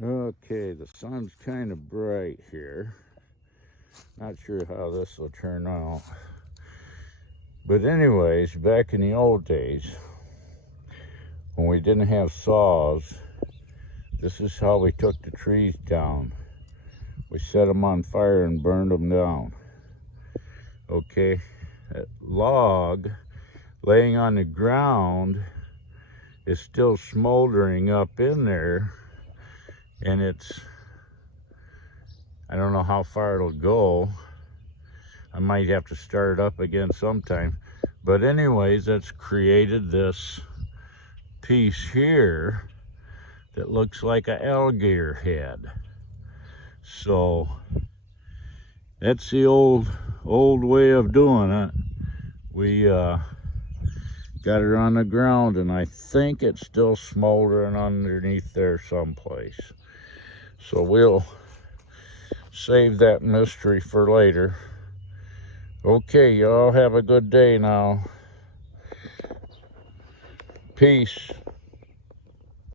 Okay, the sun's kind of bright here. Not sure how this will turn out. But anyways, back in the old days, when we didn't have saws, this is how we took the trees down. We set them on fire and burned them down. Okay, that log laying on the ground is still smoldering up in there, and I don't know how far it'll go. I might have to start it up again sometime. But anyways, that's created this piece here that looks like an alligator head. So that's the old way of doing it. We got it on the ground, and I think it's still smoldering underneath there someplace. So we'll save that mystery for later. Okay, y'all have a good day now. Peace.